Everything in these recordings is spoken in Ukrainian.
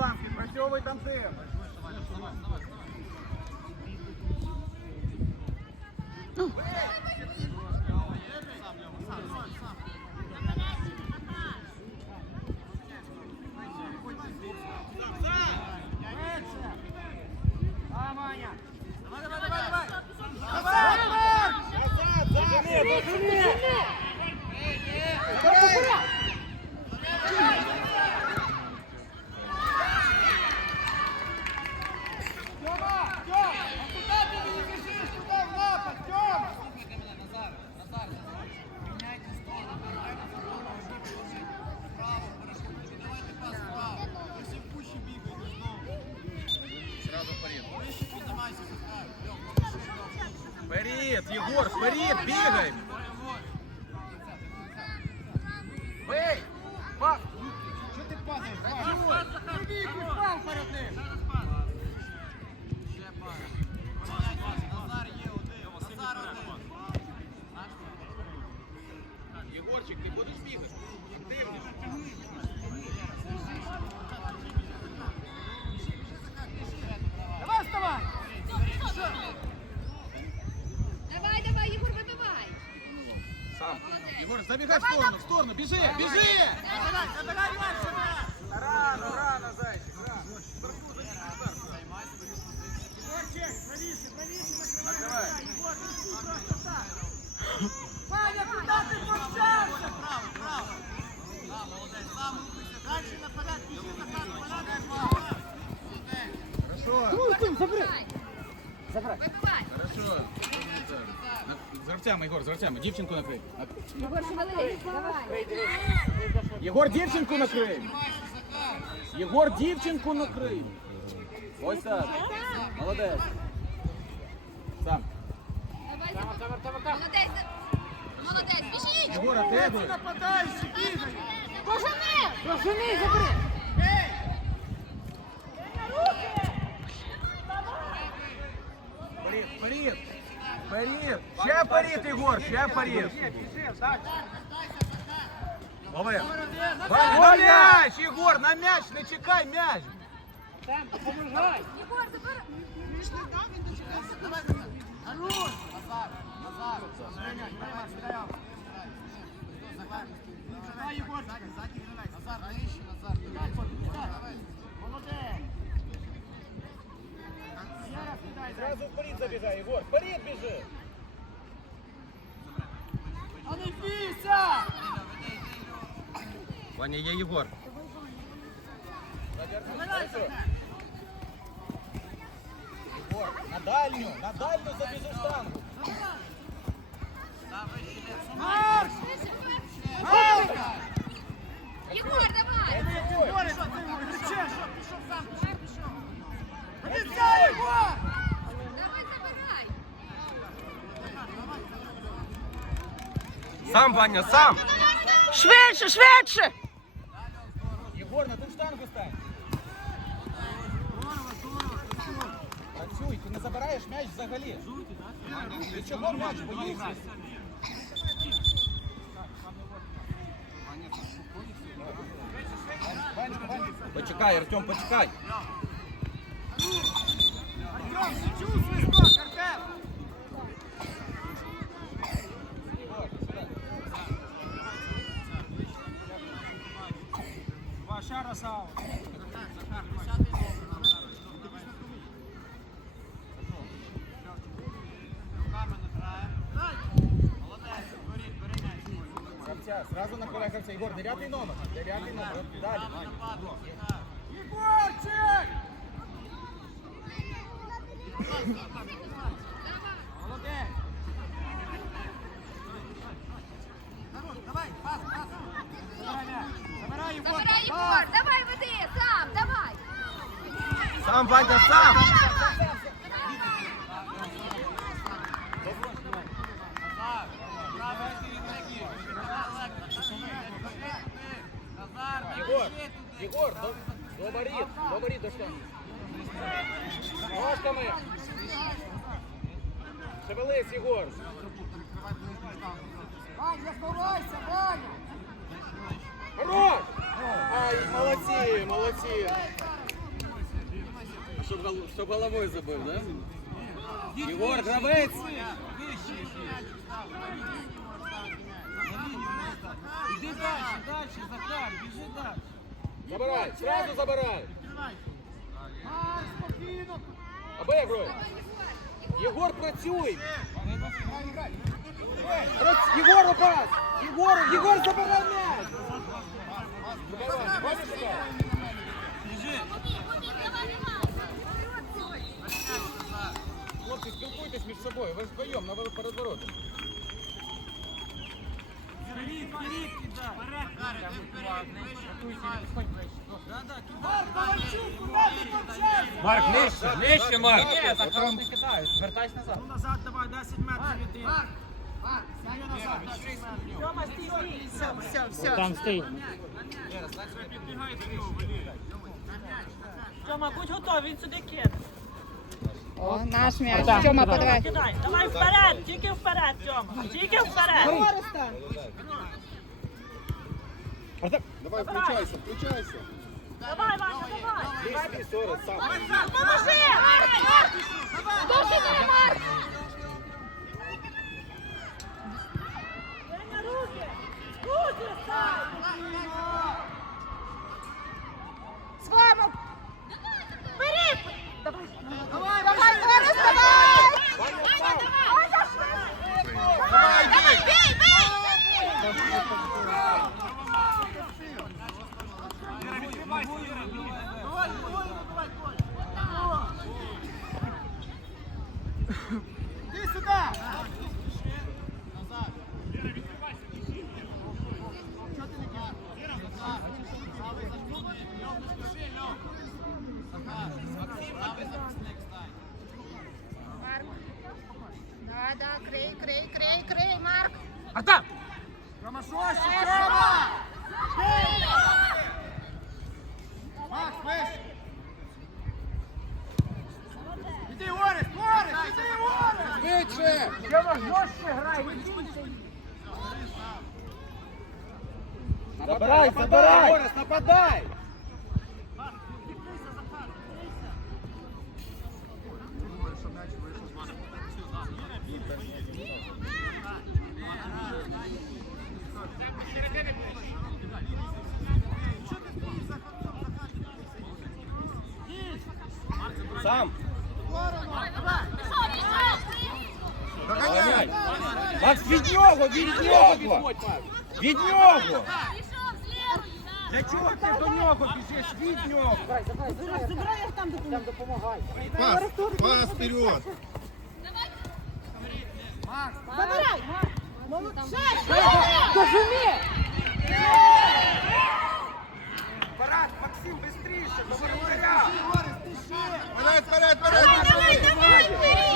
Єгор, за твій Давай, давай, там Вперед, Егор, вперед, бегай! Бей! Пас! Что ты падаешь? Егорчик, ти будеш бігати? Активніше. Егор, забегай в сторону, в сторону, бежи, бежи! Рано, рано, зайчик, рано. Открывай. Давай! Вибивай! Хорошо. На- За гравцями, Егор, за гравцями. Дівчинку накрий. На- Єгор, шевели! Давай! Єгор, дівчинку накрий. Єгор, дівчинку накрий. Ось так. Молодець. Сам. Молодець! Молодець, біжіть! Єгор, а тебе? Пожени! Пожени, забери! Вперед, вперед. Вперед. Ще вперед, Егор, ще вперед. Лови. Ваня, на м'яч, Егор, на м'яч, не чекай м'яч. Єгор, забери! Сразу вперед забегай, Егор, вперед бежи. Ваня, є Єгор. Егор, на дальню, на дальню забежи штангу. Єгор, Сам, Ваня, сам. Швидше, швидше! Егор, на ту штангу стань. Працюй, ти не забираєш м'яч взагалі. Ти чого м'яч боїшся? Почекай, Артем, почекай. Сразу накривай гравця. Ігор, дев'ятий номер. Дев'ятий номер. Далі. Забирай, Шевелись, Єгор. Ваня, ховайся, Ваня! Хорош! Ай, молодці, молодці. Щоб, гол- щоб головою забив, да? Єгор, гравець. Іди далі, далі, Захар, біжи далі. Забирай, сразу забирай. Марк, спокійно. Або як грой? Єгор, працюй. Прац- Єгору пас! Єгору, Єгор, забирай м'яч! Забирай, бачиш, що? Хлопці, спілкуйтесь між собою, ви ж вдвоєм на вели- перед воротами. Марк, Ковальчук, куди ти помчався? Марк, нижче, нижче, Марк. Не звертайся назад. Ну, назад давай, 10 метрів іди. Марк, Марк, назад, 10 метрів. Стій, стій. Все, все, все. Там стоїть. Тьома, будь готовий, він сюди кине. О, наш м'яч. Тьома, подавай. Кидай, давай вперед, тільки вперед, Тьома, тільки вперед. Давай, включайся, включайся. Давай, Ваня, давай. Давай, пісори, сам. Поможи! Дуже не Марк! Руки! Руки, стань! Слава! Бери! Давай! Давай, давай, Борис, давай! Ваня, сам. Давай, давай, бей, бей! Іди сюди. Марк. Да, да, крей, крей, крей, крей, Марк. Тьома, що ще, Тьома? Макс, вище. Іди, Орес, Орес, іди, Орес. Швидше! Тьома, жорстче грай, Забирай, забирай! Орес, нападай! Сам. Доганяй! Макс, від нього, від нього. Від нього. Для чого ти до нього біжиш? Від нього. Пас, пас вперед! Забирай! Дожми! Парад, Максим, до воротаря. Вперед, вперед, вперед! Давай, давай, бери!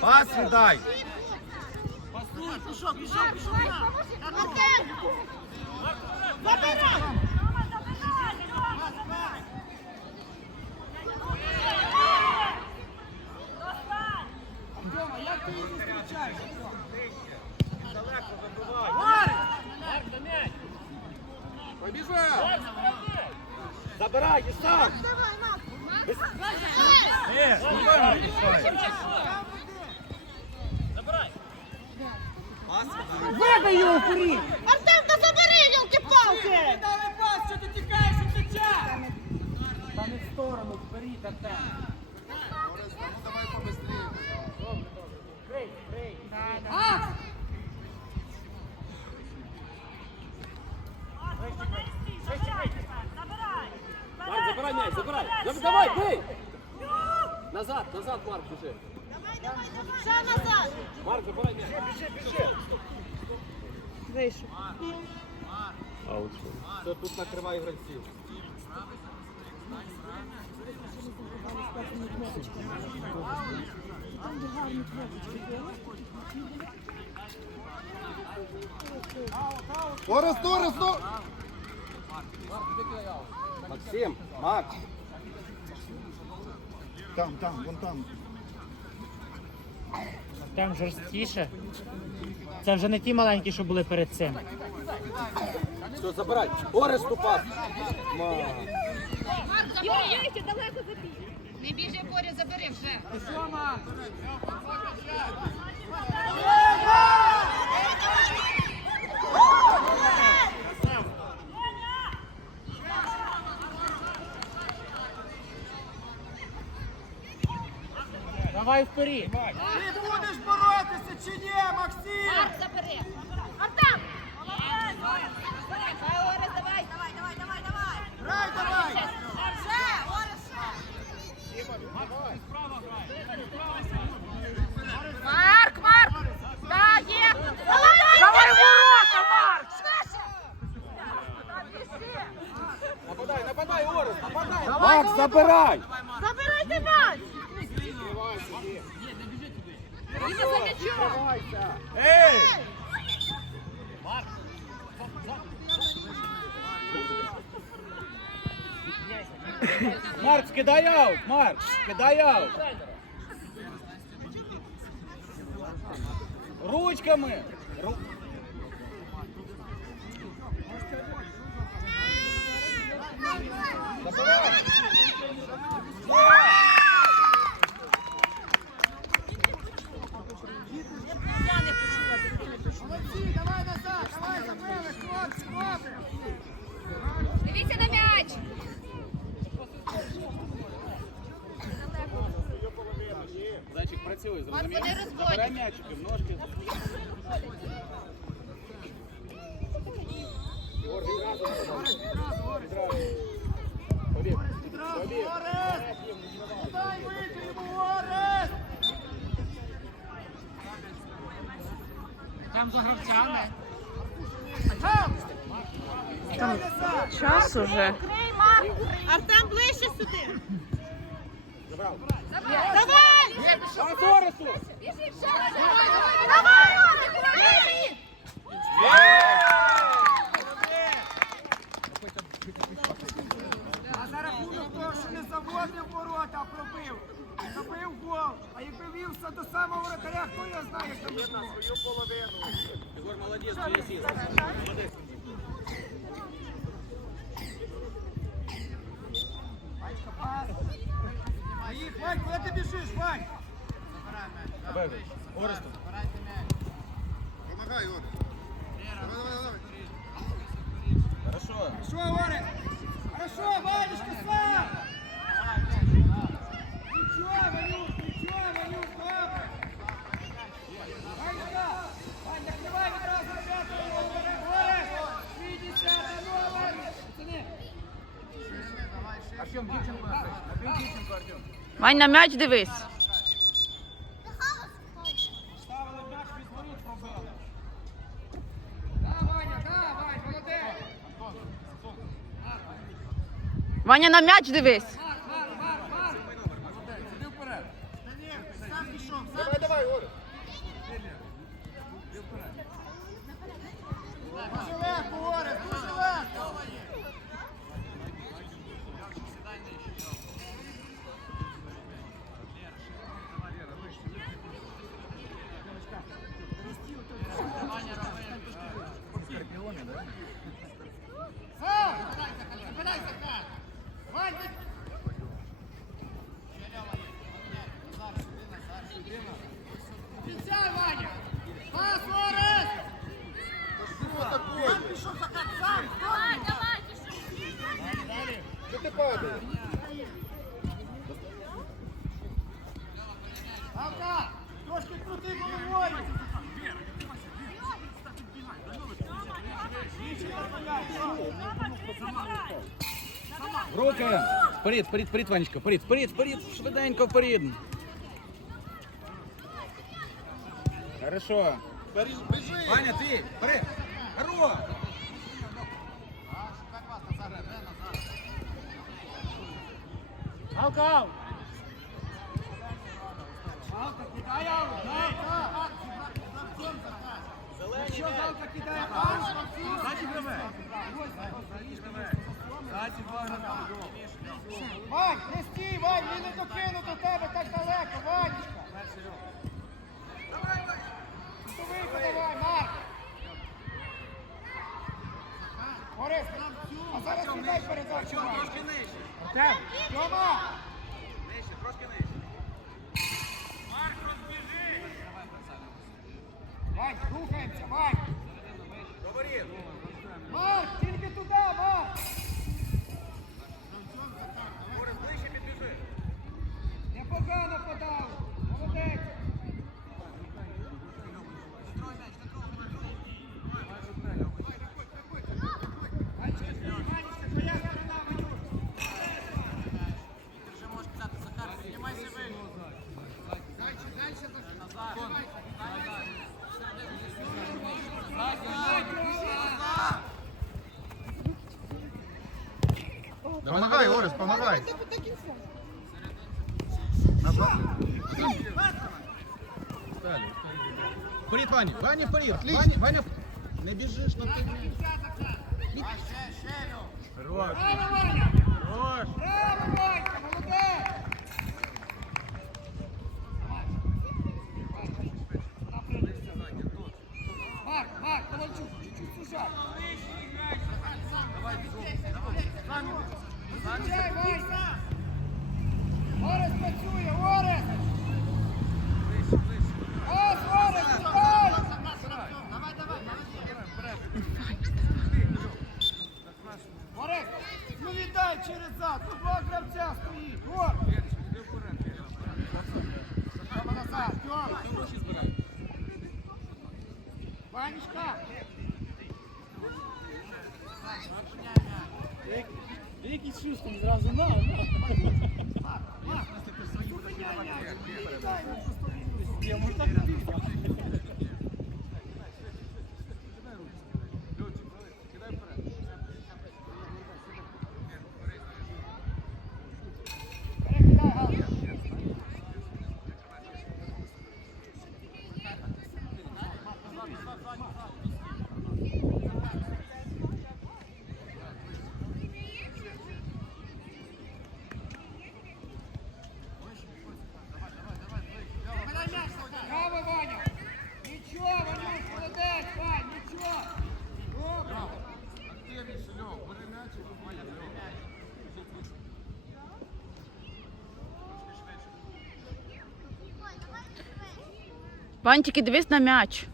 Пас віддай. Забирай! Тьома, забирай! Тьома, забирай! Достань! Побіжав! Забирай сам. Пас віддай. Вибий його забери, ялки-палки! Дали пас, що ти тікаєш від м'яча! Та не в сторону, вперед, Артем. Давай побыстрее. Тепер, забирай! М'яч, забирай. Давай, ще! Назад, назад, Марк, біжи. Ще назад! Марк, забирай м'яч. Вийшов. Все, тут накривай гравців. Орест, Орест, ну! Максим, Макс. Там, там, вон там. Там жорсткіше. Це вже не ті маленькі, що були перед цим. Все, забирай. Оресту пас. Ма. Не біжи, Боря, забери вже. Давай вперед. Ти будеш боротися чи ні, Максим? Марк, забери. Артем! Давай, Орес, давай. Давай, давай, давай, давай. Грай, давай! Макс, забирай! Забирайте м'яч! Діма, за м'ячом! Ей! Марк, кидай аут! Марк, кидай аут! Ручками! Ру... Забирай! Дивіться на м'яч! Зайчик, Марко, Забирай м'ячики, в ножки. Ігор, відразу. Відразу. Побіг. Там за гравцями. Час уже. Артем, ближче сюди. Давай! Раз! Давай, Орес! Крий! А за рахунок того, що не заводив ворота, а пробив. Забив гол. А якби вівся до самого воротаря, хто його знає, як там було. свою половину. Ігор, молодець, твій асіст. Ванька, пас. Поїх, Вань, куди ти біжиш, Вань? Оресту. Помагай, Орест. Давай, давай, давай. Хорошо. Хорошо, Орест. Хорошо, Ванечка, сам. Нічого, Ванюш, нічого, Ванюш, добре. Ванька, Вань, накривай відразу п'ятого, Орест. Свідіться, ну, Ваня. Пацани. Артем, дівчинку набий. Набий дівчинку, Артем. Вань, на м'яч дивись. Ставили м'яч від воріт, пробили. Ваня, на м'яч дивись. Вперед, вперед, вперед, Ванечка, вперед, вперед, вперед, швиденько вперед. Хорошо. Ваня, ти, вперед. Хорош. Алкав! Алка кидає аут! Зелені! Алка кидає аут! Заді граве! Заді граве! Заді граве! Вань, не стій, Вань, він не докинув до тебе так далеко, Ванечка. Давай, Вань. Стовийку давай, Марк. Борис, а зараз віддай передачу. Трошки нижче. Артем, Тьома. Нижче, трошки нижче. Ваня вперед. Ваня, Ваня, не біжиш на ти. Хорош. Хорош. Браво, Ванька, молодець. Деякий шустом зразу на, на. Я можу так не Вантіки, дивись на м'яч.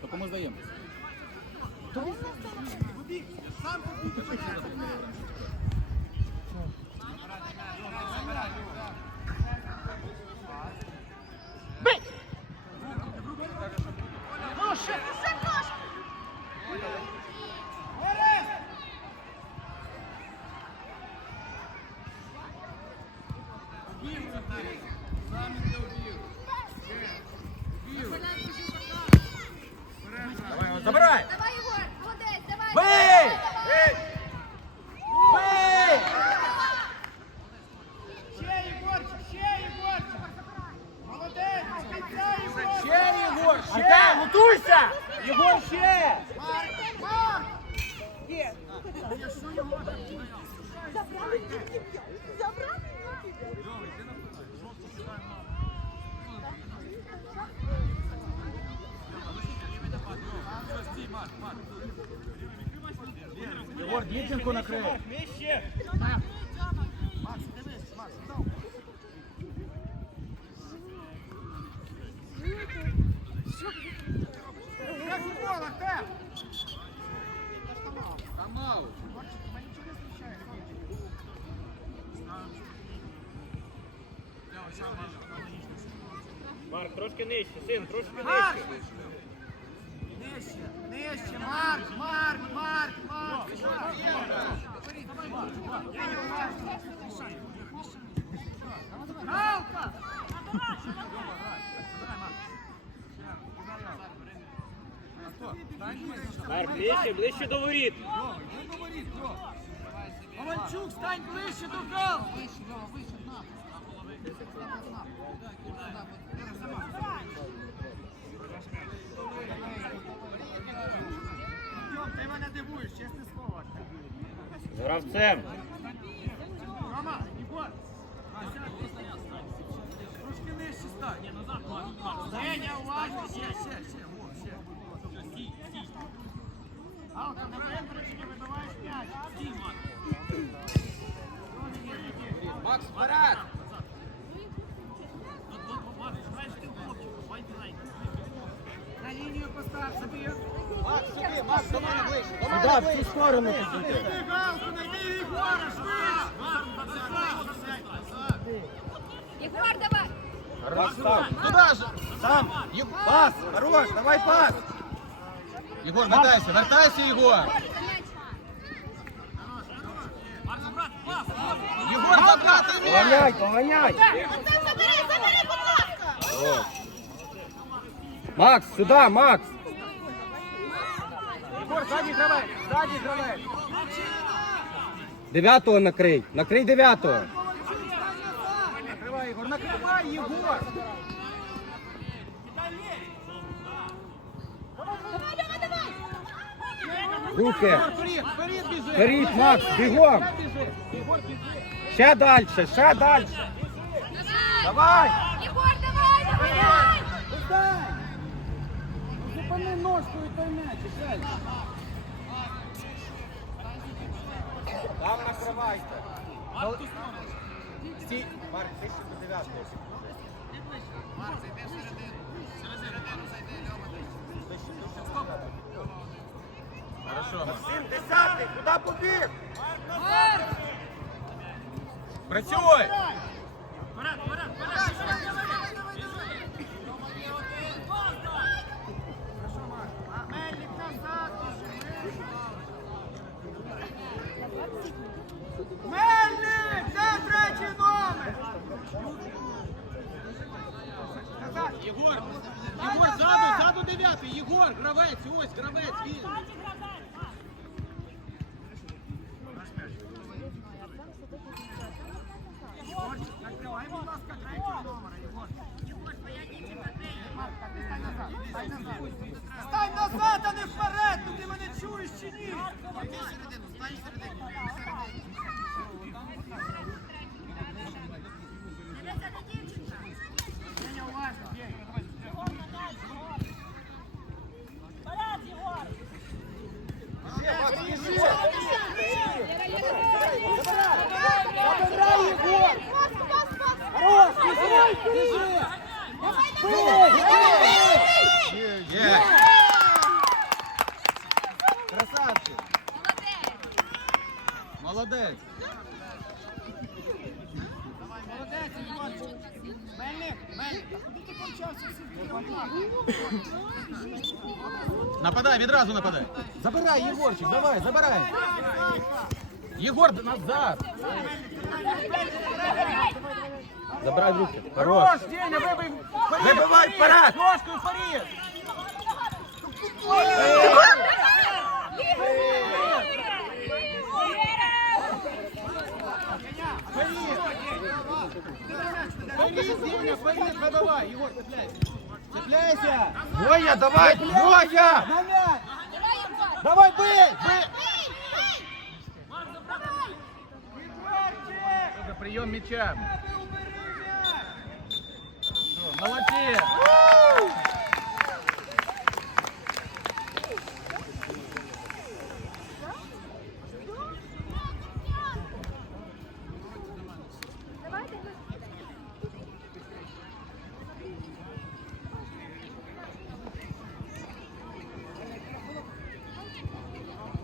То кому здаємо? Сам Больше! Є! Забрали тільки Забрали тільки Егор, Дмитренко накрыл. Марк, трошки нижче, син, трошки Марк! нижче. Нижче, нижче, Марк, Марк, Марк, Марк. Галка! Марк, ближче, ближче до воріт. Ковальчук, стань ближче до галки. Артем, ти мене дивуєш, чесне слово. Артем. З гравцем. Рома, Єгор. Трошки нижче стань. Женя, уважно, ще, ще, ще. Во, ще. Галка, на випередження вибиваєш м'яч. Макс, вперед! Лінію постав собі. Макс, сюди, Макс, до мене ближче. До мене Да, в ближче. цю сторону підійти. Найди галку, найди Єгора, швидше. Егор, давай! Макс, сам. Туда же. Сам. Пас. Хорош, давай пас. Егор, вертайся, вертайся, Егор. Егор, забрати м'яч. Поганяй, поганяй. Забери, забери, будь ласка! Макс, сюди, Макс. Егор, сзади гравець, сзади гравець. Дев'ятого накрий. Накрий дев'ятого. Накривай, Егор, накривай, Егор. Давай, давай, давай! Руки. Вперед, Макс, бігом. Егор. Ще далі, ще далі. Давай. Егор, давай, давай! Зупини ножкою той м'яч, Жаль. Там накривайте. Стій, Марк, ти ще до дев'ятого. Хорошо, Максим, десятий, куди побіг? Працюй! Мельник, Це третій номер? Назад. Єгор, Єгор, ззаду, ззаду дев'ятий, Єгор, гравець, ось гравець, вільний.